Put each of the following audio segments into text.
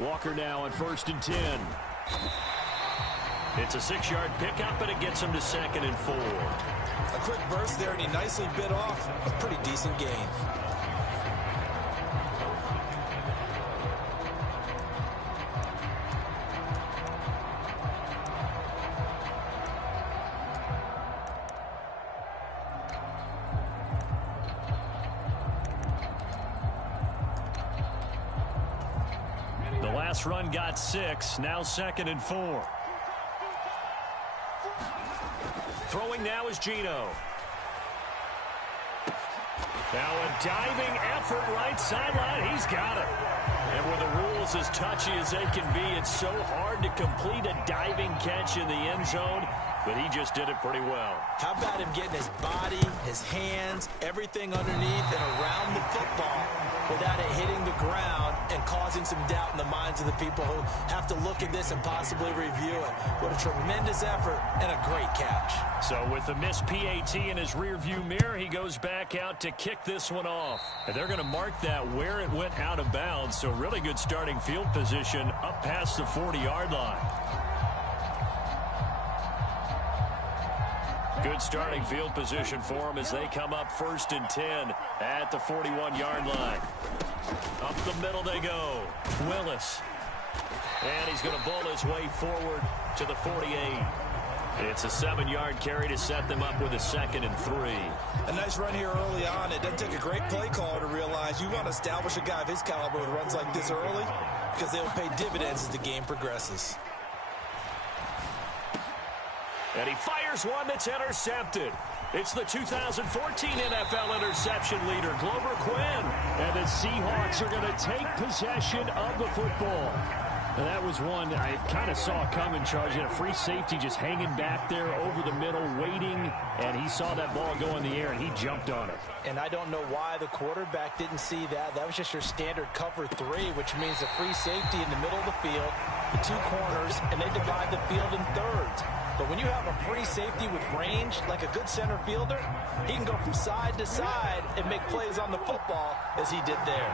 Walker now on 1st and 10. It's a 6-yard pickup, and it gets him to 2nd and 4. A quick burst there, and he nicely bit off a pretty decent gain. The last run got 6, now 2nd and 4. Throwing now is Geno. Now a diving effort right sideline. He's got it. And with the rules as touchy as they can be, it's so hard to complete a diving catch in the end zone, but he just did it pretty well. How about him getting his body, his hands, everything underneath and around the football without it hitting the ground and causing some doubt in the minds of the people who have to look at this and possibly review it. What a tremendous effort and a great catch. So with the missed PAT in his rearview mirror, he goes back out to kick this one off. And they're going to mark that where it went out of bounds. So really good starting field position up past the 40-yard line. Good starting field position for them as they come up 1st and 10 at the 41-yard line. Up the middle they go. Willis. And he's going to bull his way forward to the 48. It's a 7-yard carry to set them up with a 2nd and 3. A nice run here early on. It doesn't take a great play caller to realize you want to establish a guy of his caliber with runs like this early because they will pay dividends as the game progresses. And he fires one that's intercepted. It's the 2014 NFL interception leader, Glover Quinn. And the Seahawks are going to take possession of the football. And that was one I kind of saw coming, Charge. He had a free safety just hanging back there over the middle, waiting. And he saw that ball go in the air, and he jumped on it. And I don't know why the quarterback didn't see that. That was just your standard cover 3, which means a free safety in the middle of the field, the 2 corners, and they divide the field in thirds. But when you have a free safety with range, like a good center fielder, he can go from side to side and make plays on the football as he did there.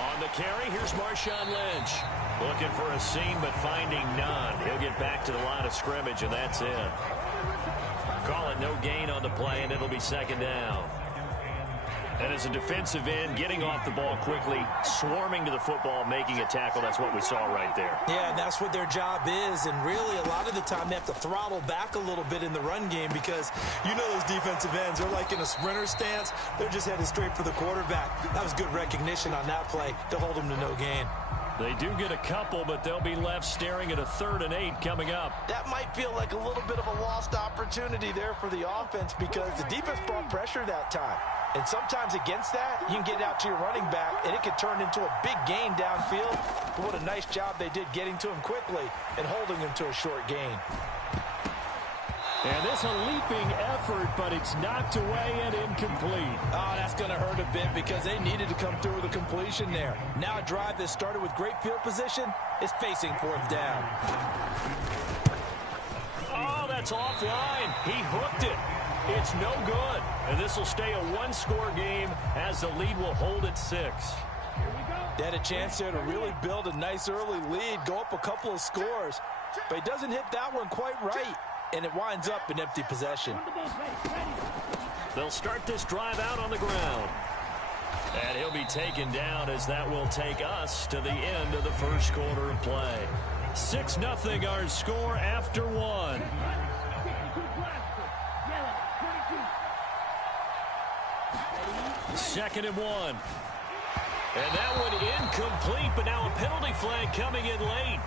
On the carry, here's Marshawn Lynch. Looking for a seam, but finding none. He'll get back to the line of scrimmage, and that's it. Call it no gain on the play, and it'll be 2nd down. And as a defensive end, getting off the ball quickly, swarming to the football, making a tackle, that's what we saw right there. Yeah, and that's what their job is. And really, a lot of the time, they have to throttle back a little bit in the run game because you know those defensive ends, they're like in a sprinter stance. They're just headed straight for the quarterback. That was good recognition on that play to hold them to no gain. They do get a couple, but they'll be left staring at a 3rd and 8 coming up. That might feel like a little bit of a lost opportunity there for the offense because the defense brought pressure that time. And sometimes against that, you can get out to your running back, and it can turn into a big gain downfield. But what a nice job they did getting to him quickly and holding him to a short gain. And this a leaping effort, but it's knocked away and incomplete. Oh, that's going to hurt a bit because they needed to come through with a completion there. Now a drive that started with great field position is facing 4th down. Oh, that's offline. He hooked it. It's no good. And this will stay a 1-score game as the lead will hold at 6. They had a chance there to really build a nice early lead, go up a couple of scores. But he doesn't hit that one quite right. And it winds up in empty possession. They'll start this drive out on the ground. And he'll be taken down as that will take us to the end of the 1st quarter of play. 6-0 our score after 1. Second and 1. And that one incomplete, but now a penalty flag coming in late.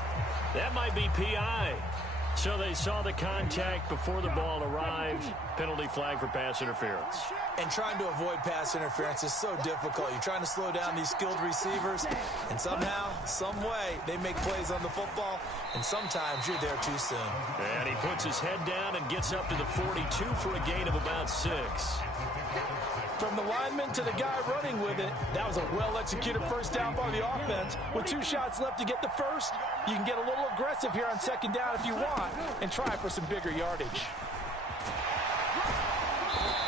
That might be PI. So they saw the contact before the ball arrived. Penalty flag for pass interference. And trying to avoid pass interference is so difficult. You're trying to slow down these skilled receivers, and somehow, some way, they make plays on the football, and sometimes you're there too soon. And he puts his head down and gets up to the 42 for a gain of about 6. From the lineman to the guy running with it, that was a well-executed 1st down by the offense. With 2 shots left to get the 1st, you can get a little aggressive here on 2nd down if you want and try for some bigger yardage.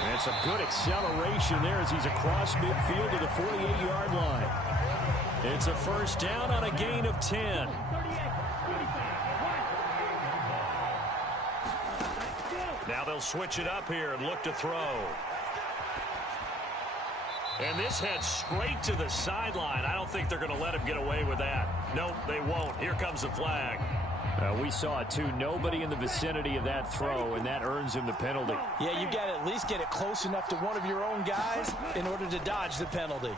And some good acceleration there as he's across midfield to the 48-yard line. It's a first down on a gain of 10. Now they'll switch it up here and look to throw. And this heads straight to the sideline. I don't think they're going to let him get away with that. Nope, they won't. Here comes the flag. We saw it, too. Nobody in the vicinity of that throw, and that earns him the penalty. Yeah, you got to at least get it close enough to one of your own guys in order to dodge the penalty.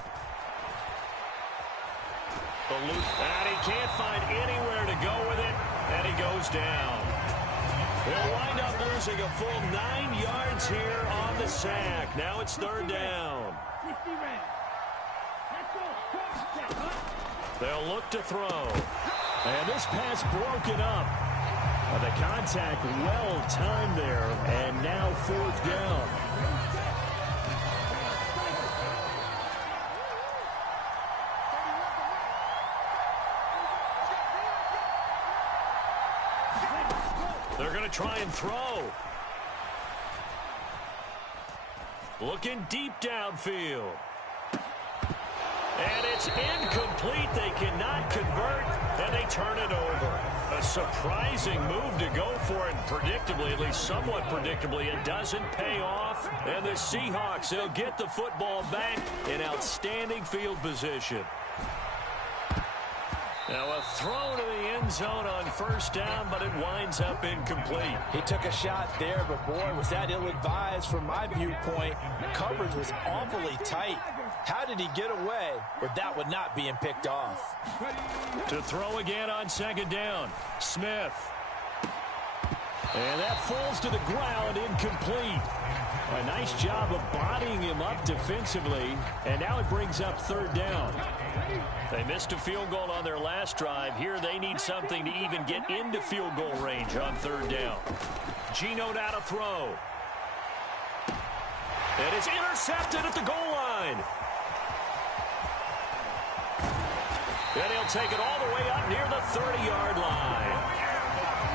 And he can't find anywhere to go with it, and he goes down. They'll wind up losing a full 9 yards here on the sack. Now it's third down. They'll look to throw. And this pass broken up. The contact well timed there, and now fourth down. They're going to try and throw. Looking deep downfield. And it's incomplete. They cannot convert, and they turn it over. A surprising move to go for it, and predictably, at least somewhat predictably, it doesn't pay off. And the Seahawks, they'll get the football back in outstanding field position. Now a throw to the end zone on first down, but it winds up incomplete. He took a shot there, but boy, was that ill-advised from my viewpoint. Coverage was awfully tight. How did he get away where that would not being picked off? To throw again on second down, Smith. And that falls to the ground, incomplete. A nice job of bodying him up defensively, and now it brings up third down. They missed a field goal on their last drive. Here they need something to even get into field goal range on third down. Geno now to throw. And it's intercepted at the goal line. And he'll take it all the way up near the 30-yard line.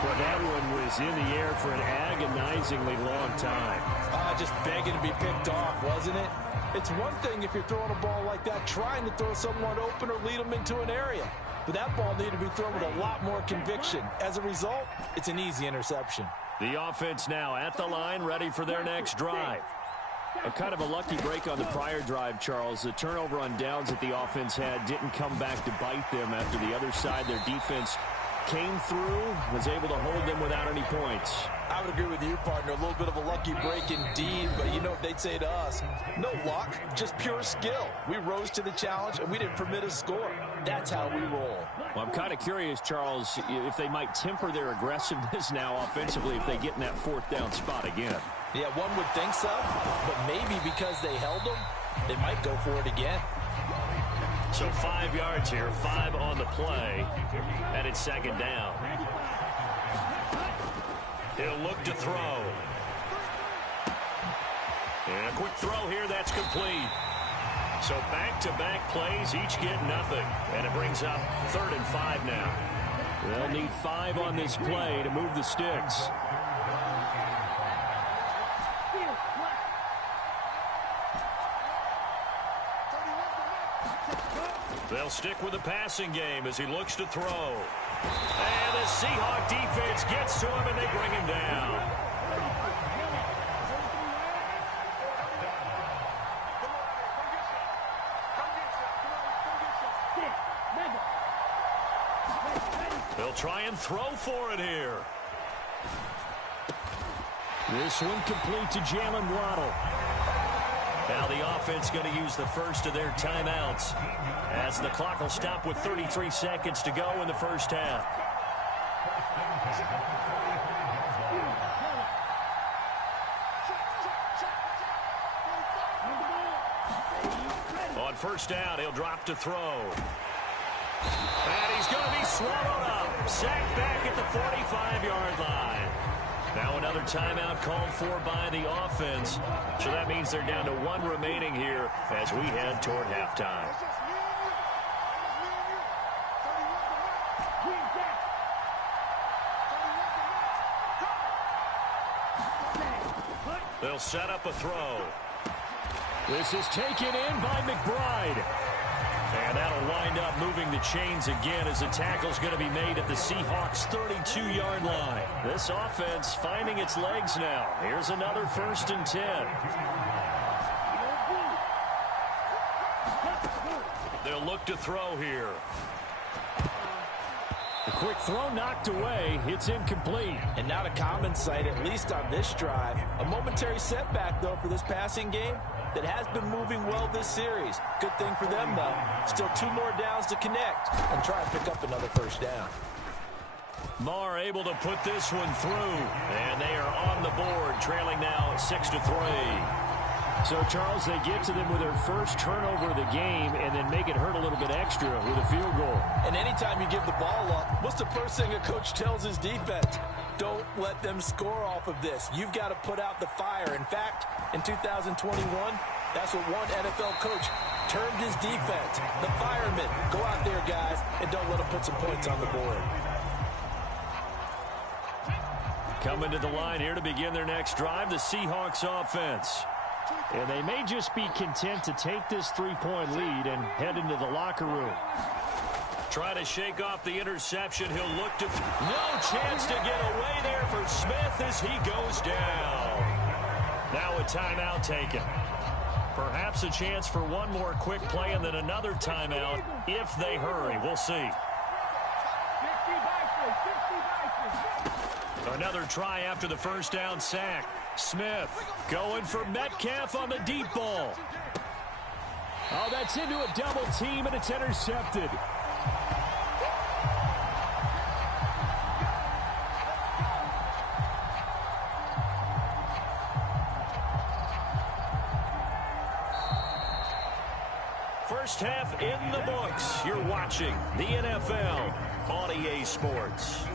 Well, that one was in the air for an agonizingly long time. Just begging to be picked off, wasn't it? It's one thing if you're throwing a ball like that, trying to throw someone open or lead them into an area. But that ball needed to be thrown with a lot more conviction. As a result, it's an easy interception. The offense now at the line, ready for their next drive. A kind of a lucky break on the prior drive, Charles. The turnover on downs that the offense had didn't come back to bite them after the other side. Their defense came through, was able to hold them without any points. I would agree with you, partner. A little bit of a lucky break indeed, but you know what they'd say to us? No luck, just pure skill. We rose to the challenge, and we didn't permit a score. That's how we roll. Well, I'm kind of curious, Charles, if they might temper their aggressiveness now offensively if they get in that fourth down spot again. Yeah, one would think so, but maybe because they held them, they might go for it again. So 5 yards here, 5 on the play, and it's second down. He'll look to throw. And a quick throw here, that's complete. So back-to-back plays, each get nothing. And it brings up 3rd and 5 now. They'll need 5 on this play to move the sticks. They'll stick with the passing game as he looks to throw. And the Seahawk defense gets to him, and they bring him down. They'll try and throw for it here. This one complete to Jalen Waddle. Now the offense going to use the first of their timeouts as the clock will stop with 33 seconds to go in the first half. On first down, he'll drop to throw. And he's going to be swallowed up. Sacked back at the 45-yard line. Now another timeout called for by the offense. So that means they're down to 1 remaining here as we head toward halftime. They'll set up a throw. This is taken in by McBride. And that'll wind up moving the chains again as the tackle's going to be made at the Seahawks' 32-yard line. This offense finding its legs now. Here's another 1st and 10. They'll look to throw here. A quick throw knocked away. It's incomplete. And not a common sight, at least on this drive. A momentary setback, though, for this passing game that has been moving well this series. Good thing for them, though. Still 2 more downs to connect and try and pick up another 1st down. Marr able to put this one through. And they are on the board, trailing now 6-3. So, Charles, they get to them with their first turnover of the game and then make it hurt a little bit extra with a field goal. And anytime you give the ball up, what's the first thing a coach tells his defense? Don't let them score off of this. You've got to put out the fire. In fact, in 2021, that's what one NFL coach termed his defense. The firemen. Go out there, guys, and don't let them put some points on the board. Coming to the line here to begin their next drive, the Seahawks offense. And they may just be content to take this 3-point lead and head into the locker room. Try to shake off the interception. He'll look to... No chance to get away there for Smith as he goes down. Now a timeout taken. Perhaps a chance for one more quick play and then another timeout if they hurry. We'll see. Another try after the 1st down sack. Smith going for Metcalf on the deep ball. Oh, that's into a double team, and it's intercepted. First half in the books. You're watching the NFL on EA Sports.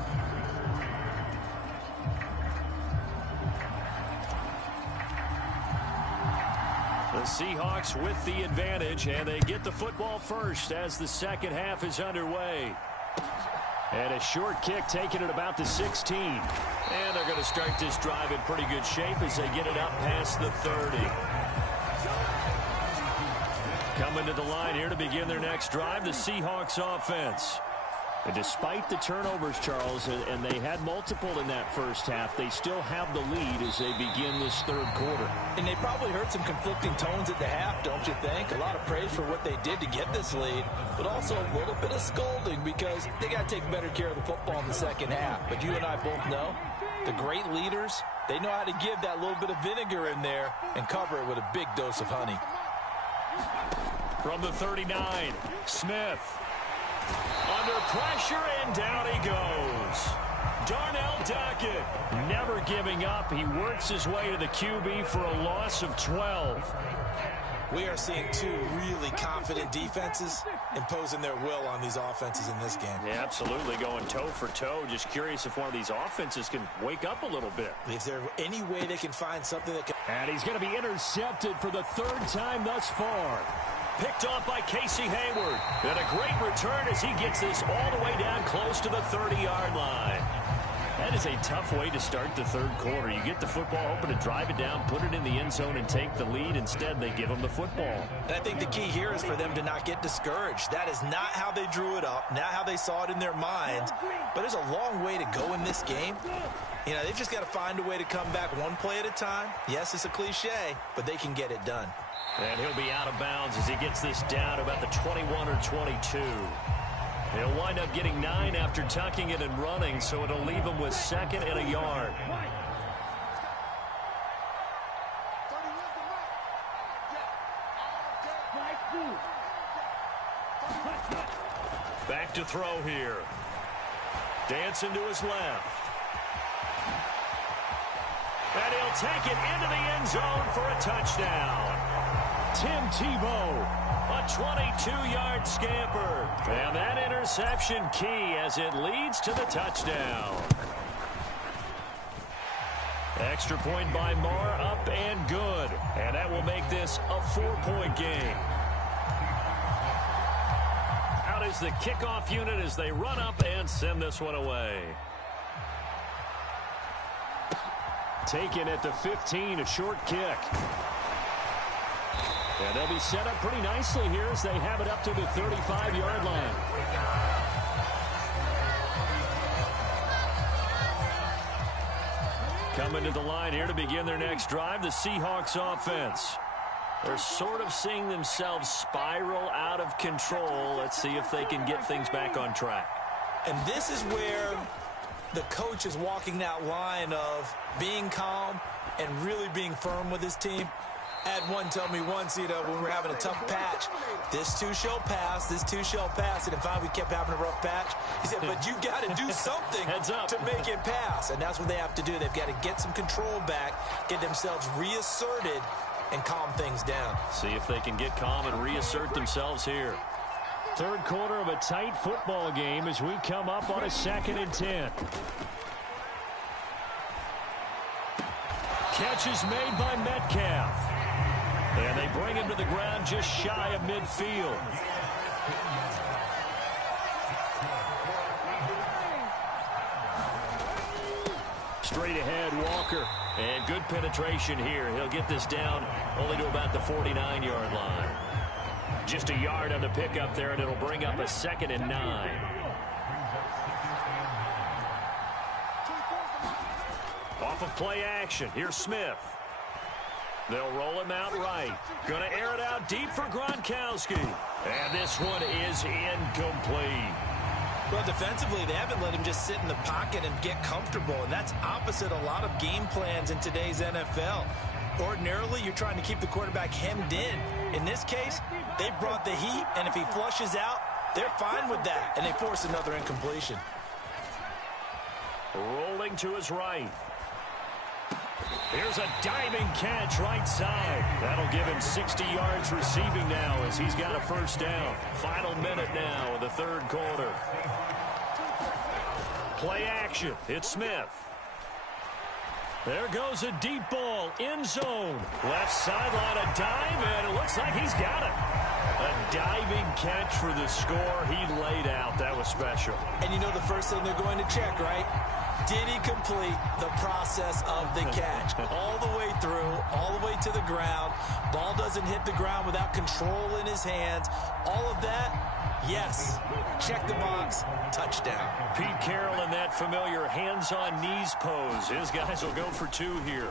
The Seahawks with the advantage, and they get the football first as the second half is underway. And a short kick taken at about the 16. And they're going to start this drive in pretty good shape as they get it up past the 30. Coming to the line here to begin their next drive, the Seahawks offense. And despite the turnovers, Charles, and they had multiple in that first half, they still have the lead as they begin this 3rd quarter. And they probably heard some conflicting tones at the half, don't you think? A lot of praise for what they did to get this lead, but also a little bit of scolding because they got to take better care of the football in the second half. But you and I both know the great leaders, they know how to give that little bit of vinegar in there and cover it with a big dose of honey. From the 39, Smith. Under pressure, and down he goes. Darnell Dockett never giving up. He works his way to the QB for a loss of 12. We are seeing 2 really confident defenses imposing their will on these offenses in this game. Yeah, absolutely, going toe for toe. Just curious if one of these offenses can wake up a little bit. Is there any way they can find something that can... And he's going to be intercepted for the 3rd time thus far. Picked off by Casey Hayward. And a great return as he gets this all the way down close to the 30-yard line. That is a tough way to start the 3rd quarter. You get the football, hoping to drive it down, put it in the end zone, and take the lead. Instead, they give them the football. And I think the key here is for them to not get discouraged. That is not how they drew it up, not how they saw it in their minds. But there's a long way to go in this game. You know, they've just got to find a way to come back one play at a time. Yes, it's a cliche, but they can get it done. And he'll be out of bounds as he gets this down about the 21 or 22. He'll wind up getting 9 after tucking it and running, so it'll leave him with 2nd and a yard. Back to throw here. Dancing to his left. And he'll take it into the end zone for a touchdown. Tim Tebow, a 22-yard scamper. And that interception key as it leads to the touchdown. Extra point by Marr, up and good. And that will make this a 4-point game. Out is the kickoff unit as they run up and send this one away. Taken at the 15, a short kick. And they'll be set up pretty nicely here as they have it up to the 35-yard line. Coming to the line here to begin their next drive, the Seahawks offense. They're sort of seeing themselves spiral out of control. Let's see if they can get things back on track. And this is where the coach is walking that line of being calm and really being firm with his team. I had one tell me once, when we're having a tough patch, this too shall pass, this too shall pass. And if we kept having a rough patch, he said, but you got to do something to make it pass. And that's what they have to do. They've got to get some control back, get themselves reasserted, and calm things down. See if they can get calm and reassert themselves here. Third quarter of a tight football game as we come up on a 2nd and 10. Catch is made by Metcalf. And they bring him to the ground just shy of midfield. Straight ahead, Walker. And good penetration here. He'll get this down only to about the 49-yard line. Just a yard on the pickup there, and it'll bring up a 2nd and 9. Off of play action. Here's Smith. They'll roll him out right. Going to air it out deep for Gronkowski. And this one is incomplete. Well, defensively, they haven't let him just sit in the pocket and get comfortable, and that's opposite a lot of game plans in today's NFL. Ordinarily, you're trying to keep the quarterback hemmed in. In this case, they brought the heat, and if he flushes out, they're fine with that, and they force another incompletion. Rolling to his right. Here's a diving catch right side. That'll give him 60 yards receiving now as he's got a first down. Final minute now of the third quarter. Play action. It's Smith. There goes a deep ball. End zone. Left sideline, a dive, and it looks like he's got it. A diving catch for the score. He laid out. That was special. And you know the first thing they're going to check, right? Did he complete the process of the catch? All the way through, all the way to the ground. Ball doesn't hit the ground without control in his hands. All of that, yes. Check the box, touchdown. Pete Carroll in that familiar hands-on knees pose. His guys will go for 2 here.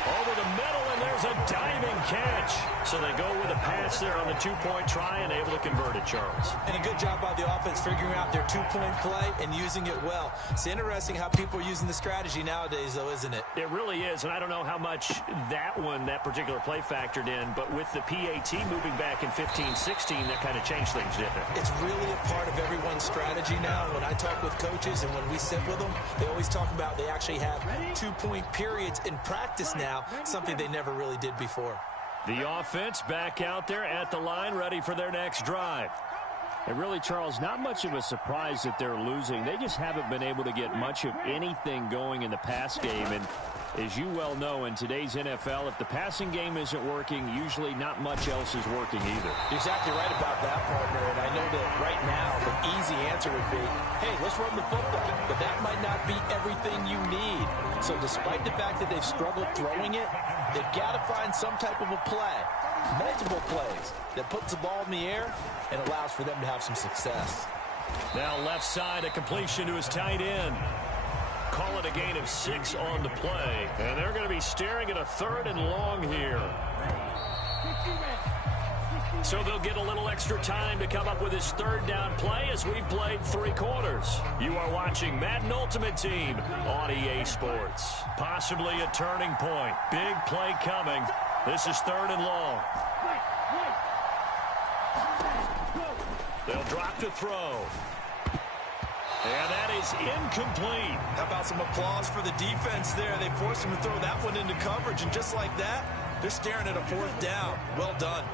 Over the middle, and there's a diving catch. So they go with a pass there on the 2-point try and able to convert it, Charles. And a good job by the offense figuring out their 2-point play and using it well. It's interesting how people are using the strategy nowadays, though, isn't it? It really is, and I don't know how much that particular play factored in, but with the PAT moving back in 15-16, that kind of changed things, didn't it? It's really a part of everyone's strategy now. When I talk with coaches and when we sit with them, they always talk about they actually have 2-point periods in practice now, something they never really did before. The offense back out there at the line, ready for their next drive. And really, Charles, not much of a surprise that they're losing. They just haven't been able to get much of anything going in the pass game. And as you well know, in today's NFL, if the passing game isn't working, usually not much else is working either. You're exactly right about that, partner. And I know that right now the easy answer would be, hey, let's run the football. But that might not be everything you need. So despite the fact that they've struggled throwing it, they've got to find some type of a play, multiple plays, that puts the ball in the air and allows for them to have some success. Now left side, a completion to his tight end. Call it a gain of 6 on the play. And they're going to be staring at a 3rd and long here. So they'll get a little extra time to come up with his 3rd down play as we've played 3 quarters. You are watching Madden Ultimate Team on EA Sports. Possibly a turning point. Big play coming. This is 3rd and long. They'll drop to throw. And that is incomplete. How about some applause for the defense there? They forced him to throw that one into coverage, and just like that, they're staring at a 4th down. Well done.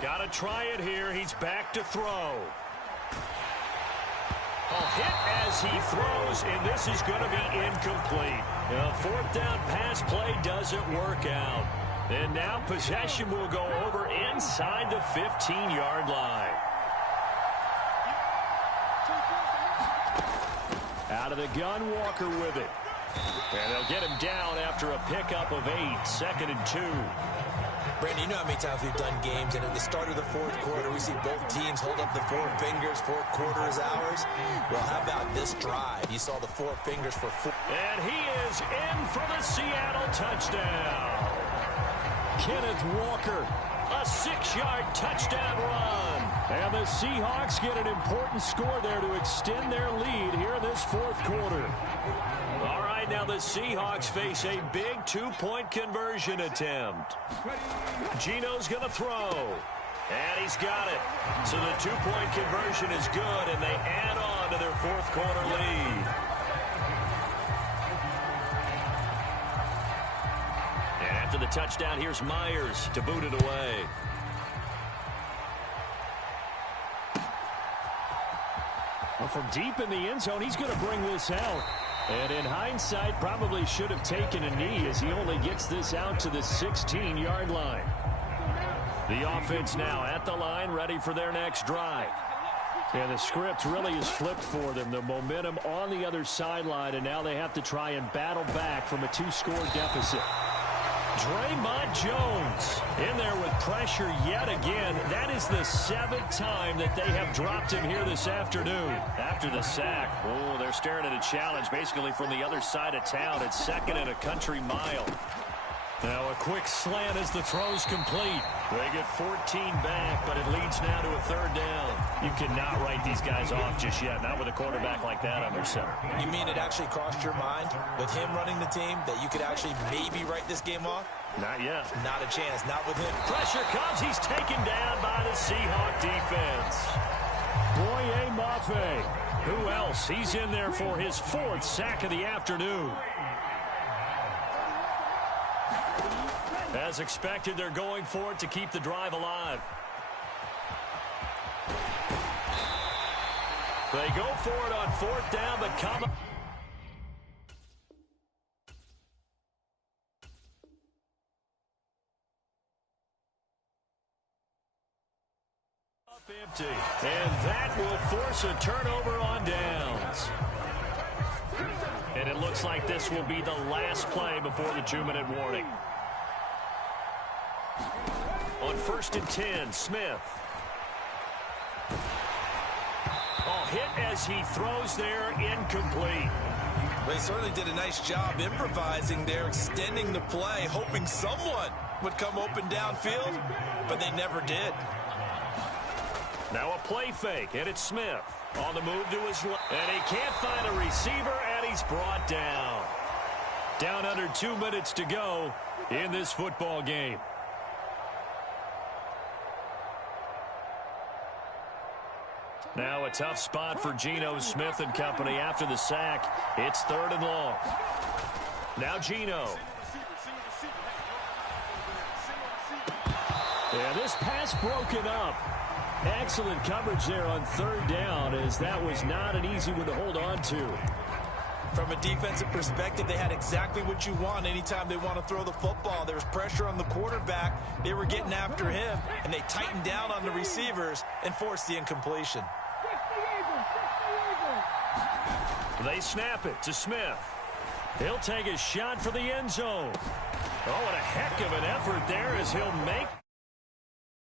Got to try it here. He's back to throw. A hit as he throws, and this is going to be incomplete. A 4th down pass play doesn't work out. And now possession will go over inside the 15-yard line. Out of the gun, Walker with it. And they'll get him down after a pickup of 8, 2nd and 2. Brandon, you know how many times we've done games, and at the start of the fourth quarter, we see both teams hold up the 4 fingers, fourth quarter is ours. Well, how about this drive? You saw the 4 fingers for 4. And he is in for the Seattle touchdown. Kenneth Walker, a 6-yard touchdown run. And the Seahawks get an important score there to extend their lead here in this fourth quarter. All right, now the Seahawks face a big 2-point conversion attempt. Geno's going to throw. And he's got it. So the 2-point conversion is good, and they add on to their fourth quarter lead. And after the touchdown, here's Myers to boot it away. Well, from deep in the end zone, he's going to bring this out. And in hindsight, probably should have taken a knee as he only gets this out to the 16-yard line. The offense now at the line, ready for their next drive. And the script really is flipped for them. The momentum on the other sideline, and now they have to try and battle back from a 2-score deficit. Draymond Jones in there with pressure yet again. That is the 7th time that they have dropped him here this afternoon. After the sack, oh, they're staring at a challenge basically from the other side of town. It's 2nd and a country mile. Now a quick slant as the throw's complete. They get 14 back, but it leads now to a 3rd down. You cannot write these guys off just yet, not with a quarterback like that under center. You mean it actually crossed your mind with him running the team that you could actually maybe write this game off? Not yet. Not a chance, not with him. Pressure comes, he's taken down by the Seahawk defense. Boye Mafe. Who else? He's in there for his 4th sack of the afternoon. As expected, they're going for it to keep the drive alive. They go for it on 4th down, but come up empty. And that will force a turnover on downs. And it looks like this will be the last play before the 2-minute warning. On 1st and 10, Smith. Oh, hit as he throws there, incomplete. They certainly did a nice job improvising there, extending the play, hoping someone would come open downfield, but they never did. Now a play fake, and it's Smith on the move to his left. And he can't find a receiver, and he's brought down. Down under 2 minutes to go in this football game. Now a tough spot for Geno Smith and company after the sack. It's 3rd and long. Now Geno. And this pass broken up. Excellent coverage there on 3rd down, as that was not an easy one to hold on to. From a defensive perspective, they had exactly what you want anytime they want to throw the football. There was pressure on the quarterback. They were getting after him, and they tightened down on the receivers and forced the incompletion. They snap it to Smith. He'll take a shot for the end zone. Oh, and a heck of an effort there as he'll make